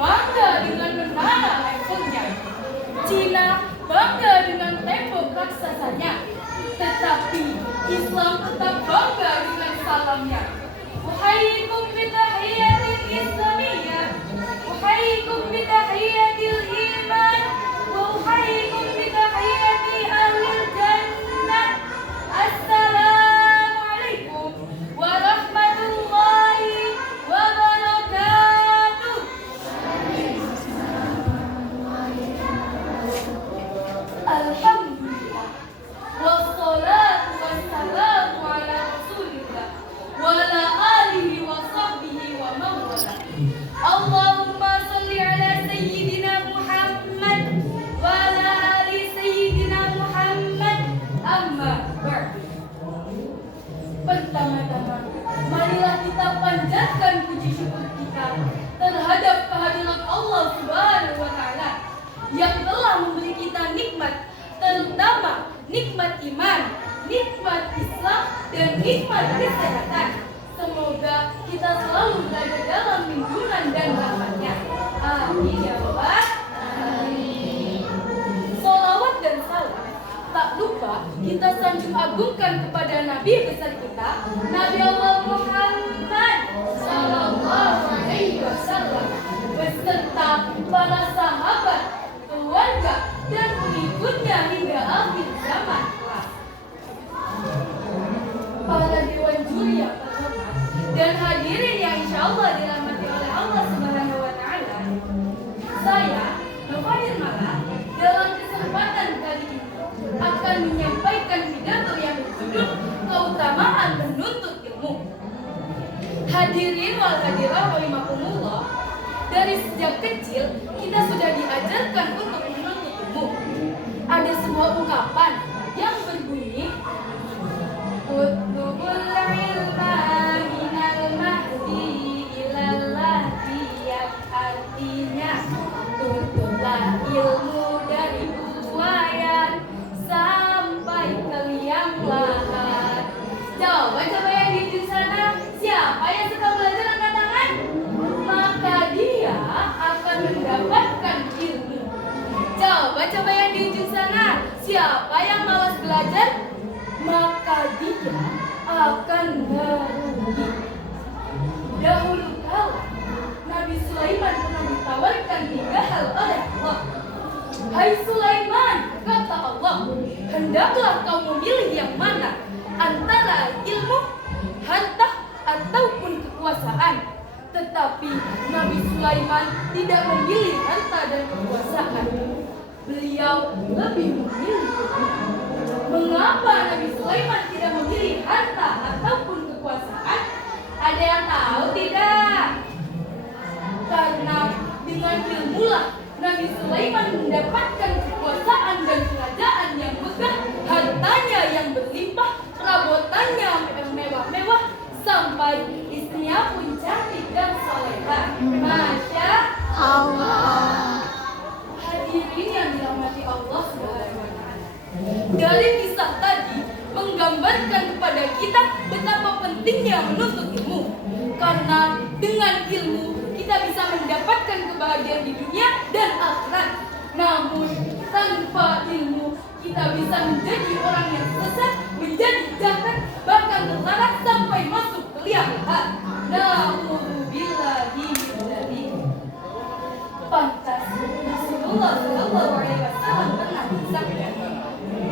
bangga dengan menara Eiffelnya. Cina bangga dengan tembok raksasanya. Tetapi Islam tetap bangga dengan salamnya. Uhayyikum bitahiyyatil islamiyah, uhayyikum bitahiyyatil iman, wa uhayyikum bitahiyyati ahlil jannah. Assalamualaikum warahmatullahi wabarakatuh. Alhamdulillah, wassalatu wassalamu ala rasulillah wa ala alihi wa sahbihi wa mawala. Allahumma salli ala sayyidina Muhammad wa ala ali sayyidina Muhammad. Amma ba'du. Pertama-tama, marilah kita panjatkan puji syukur kita terhadap kehadirat Allah Subhanahu wa Ta'ala yang telah memberi kita nikmat, terutama nikmat iman, nikmat Islam, dan nikmat kesehatan. Semoga kita selalu berada dalam lindungan dan rahmat-Nya. Amin ya Rabbal alamin. Sholawat dan salam tak lupa kita sanjung agungkan kepada Nabi besar kita, Nabi Allah Muhammad Sallallahu Alaihi Wasallam, beserta para sahabat, keluarga, dan pengikutnya hingga akhir zaman. Para dewan juri yang terhormat dan hadirin yang insya Allah dirahmati oleh Allah Subhanahu Wa Taala, saya Novadir Mala dalam kesempatan kali ini akan menyampaikan pidato yang berjudul keutamaan menuntut ilmu. Hadirin wal hadirah rahimakumullah, dari sejak kecil kita sudah diajarkan untuk menuntut ilmu. Ada sebuah ungkapan yang berbunyi, utlubul ilma minal mahdi ilal lahdi, yang artinya tuntutlah ilmu dari buayan sampai ke liang lahat. Coba yang di ujung sana, siapa yang suka belajar angkat tangan? Maka dia akan mendapatkan ilmu. Coba yang di ujung sana, siapa yang malas belajar? Maka dia akan merugi. Dahulu kala Nabi Sulaiman pernah ditawarkan 3 hal oleh Allah. Hai Sulaiman, kata Allah, hendaklah kau memilih yang mana antara ilmu, harta, ataupun kekuasaan. Tetapi Nabi Sulaiman tidak memilih harta dan kekuasaan. Beliau lebih memilih ilmu. Mengapa Nabi Sulaiman tidak memilih harta ataupun kekuasaan? Ada yang tahu tidak? Karena dengan ilmulah Nabi Sulaiman mendapatkan kekuasaan dan kerajaan yang megah, hartanya yang berlimpah, perabotannya mewah-mewah, sampai istrinya pun cantik dan salehah. Masya Allah. Hadirin yang dirahmati Allah Subhanahu wa Ta'ala, dari kisah tadi menggambarkan kepada kita betapa pentingnya menuntut ilmu. Karena dengan ilmu kita bisa mendapatkan kebahagiaan di dunia dan akhirat. Namun tanpa ilmu kita bisa menjadi orang yang sesat, menjadi jahat, bahkan terlarang sampai masuk ke liang lahat. Na'udzubillahi min dzalik. Pantas Rasulullah Shallallahu Alaihi Wasallam pernah bersabda,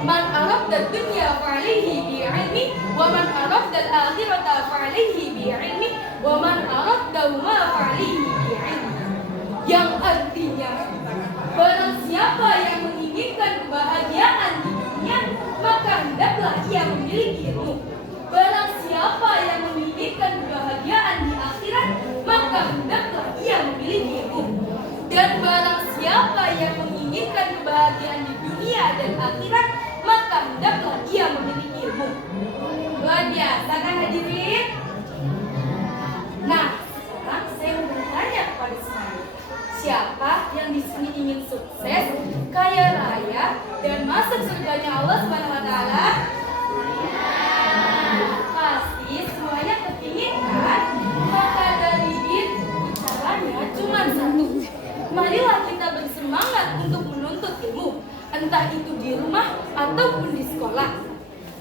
"Man aradda dunya fa'alaihi bi'ilmi, wa man aradda al-akhirata fa'alaihi bi'ilmi, wa man araddahuma fa'alaihi bi'ilmi." Yang artinya, barang siapa yang menginginkan kebahagiaan di dunia, maka hendaklah ia memiliki ilmu. Barang siapa yang menginginkan kebahagiaan di akhirat, maka hendaklah ia memiliki ilmu. Dan barang siapa yang menginginkan kebahagiaan di dunia dan akhirat, maka hendaklah ia memiliki ilmu. Luar biasa kan hadirin? Nah, sekarang saya mau bertanya kepada semuanya, siapa yang di sini ingin sukses, kaya raya, dan masuk surganya Allah Subhanahu wa Ta'ala? Pasti semuanya kepingin kan? Maka dari bicaranya cuma satu. ataupun di sekolah.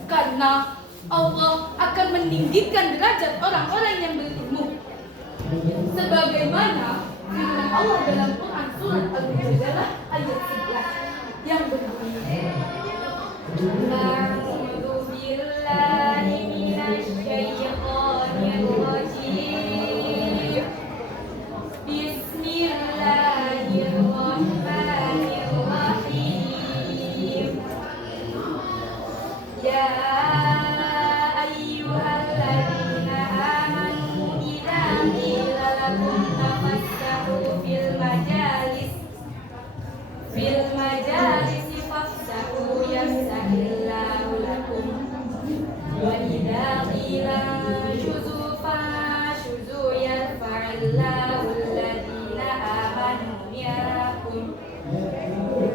Karena Allah akan meninggikan derajat orang-orang yang berilmu. Sebagaimana firman Allah dalam Quran surat Al-Mujadalah ayat 11 yang berbunyi, A'udzu billahi minasy syaithanir rajim. Bismillahirrahmanirrahim. Ya ayyuhalladzina amanu idza qila lakum tafassahu fil majalis fafsahu yafsahillahu lakum wa idza qila shuzu fashuzu yarfa'illahu alladzina amanu minkum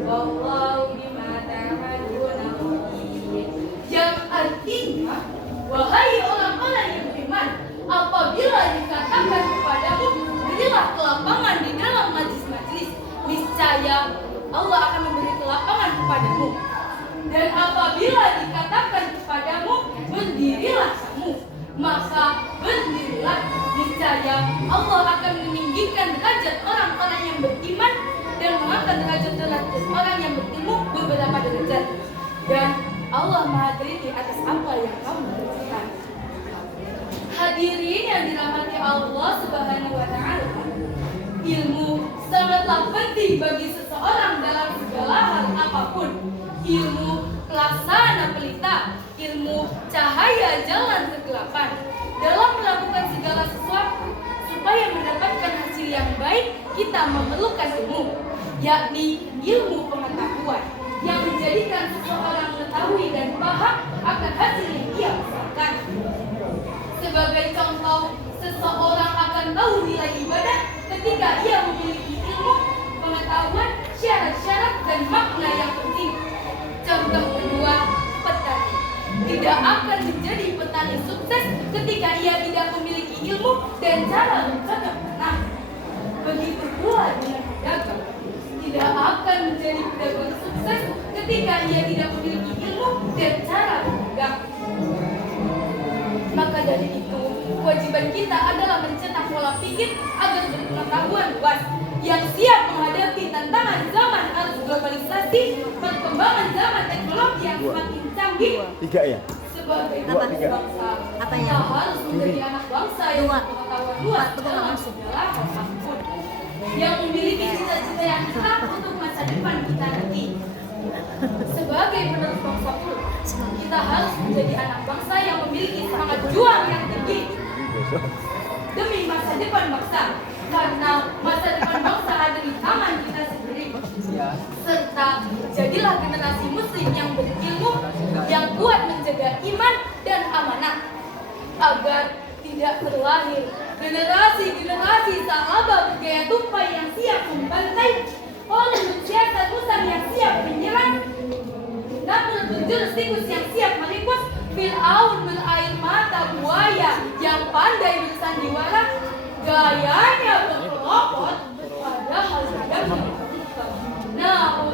wallahu bima ta'maluna khabir. Yang artinya, wahai orang-orang yang beriman, apabila dikatakan kepadamu berilah kelapangan di dalam majlis-majlis, niscaya Allah akan memberi kelapangan kepadamu. Dan apabila dikatakan kepadamu berdirilah kamu, maka berdirilah, niscaya Allah akan meninggikan derajat orang-orang yang beriman dan mengangkat derajat orang yang berilmu beberapa derajat. Dan Allah Maha Teliti atas apa yang kamu kerjakan. Hadirin yang dirahmati Allah Subhanahu wa Ta'ala, ilmu sangatlah penting bagi seseorang dalam segala hal apapun. Ilmu pelaksana pelita, ilmu cahaya jalan kegelapan. Dalam melakukan segala sesuatu supaya mendapatkan hasil yang baik, kita memerlukan ilmu, yakni ilmu pengetahuan yang menjadikan seseorang mengetahui dan paham akan hasil yang ia usahakan. Sebagai contoh, seseorang akan tahu nilai ibadah ketika ia memiliki ilmu, pengetahuan, syarat-syarat, dan makna yang penting. Contoh kedua, petani tidak akan menjadi petani sukses ketika ia tidak memiliki ilmu dan cara bercocok tanam. Begitu pula dengan pedagang, tidak akan menjadi pedagang sukses ketika ia tidak memiliki ilmu dan cara berdagang. Maka dari itu, kewajiban kita adalah mencetak pola pikir agar berpengetahuan luas, yang siap menghadapi tantangan zaman arus globalisasi, perkembangan zaman teknologi yang semakin canggih. Sebagai anak bangsa, kita harus menjadi anak bangsa yang berpengetahuan luas dalam segala hal apapun, yang memiliki cita-cita yang keras untuk masa depan kita nanti. Sebagai penerus bangsa pula, kita harus menjadi anak bangsa yang memiliki semangat juang yang tinggi demi masa depan bangsa, karena masa depan bangsa ada di tangan kita sendiri. Serta jadilah generasi muslim yang berilmu, yang kuat menjaga iman dan amanah, agar tidak terlahir generasi-generasi salaba bergaya tupai yang siap membantai, orang siasat musang yang siap menyerang, namun berjurus tikus yang siap meringkus, Fir'aun berair mata buaya yang pandai bersandiwara, gayanya berkelopot padahal kadang terbuka. Nah,